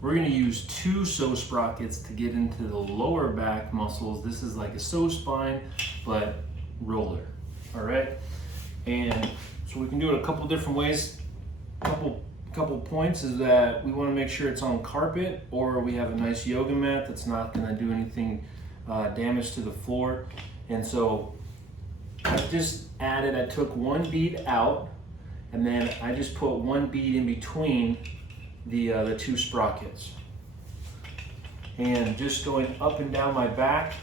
we're going to use two Pso Sprockets to get into the lower back muscles. This is like a pso spine, but roller. All right, and so we can do it a couple different ways. Couple points is that we want to make sure it's on carpet, or we have a nice yoga mat that's not going to do anything damage to the floor. And so I just added, I took one bead out, and then I just put one bead in between the two sprockets, and just going up and down my back.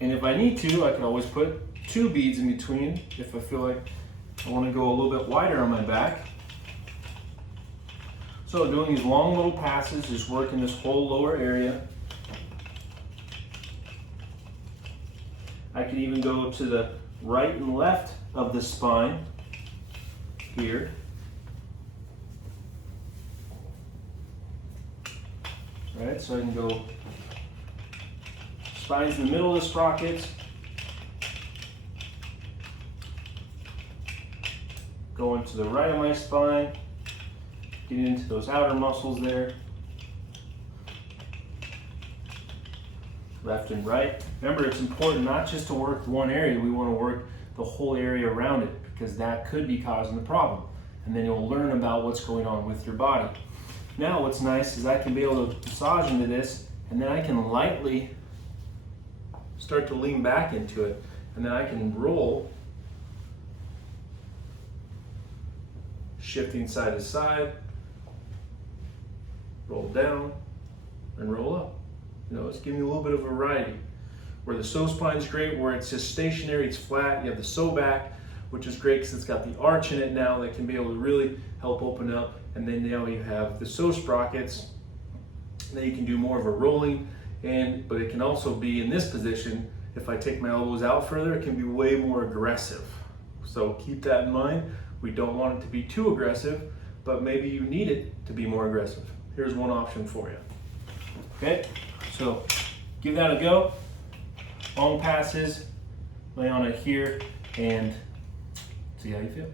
And if I need to, I can always put two beads in between if I feel like I want to go a little bit wider on my back. So doing these long little passes, just working this whole lower area. I can even go to the right and left of the spine here. All right, so I can go spines in the middle of the sprockets, going to the right of my spine, getting into those outer muscles there, left and right. Remember, it's important not just to work one area, we want to work the whole area around it, because that could be causing the problem. And then you'll learn about what's going on with your body. Now what's nice is I can be able to massage into this, and then I can lightly start to lean back into it, and then I can roll, shifting side to side, roll down, and roll up. You know, it's giving you a little bit of variety. Where the pso spine is great, where it's just stationary, it's flat. You have the pso back, which is great because it's got the arch in it now that can be able to really help open up. And then now you have the Pso Sprockets. Then you can do more of a rolling, but it can also be in this position. If I take my elbows out further, it can be way more aggressive. So keep that in mind. We don't want it to be too aggressive, but maybe you need it to be more aggressive. Here's one option for you. Okay, so give that a go. Long passes, lay on it here, and see how you feel.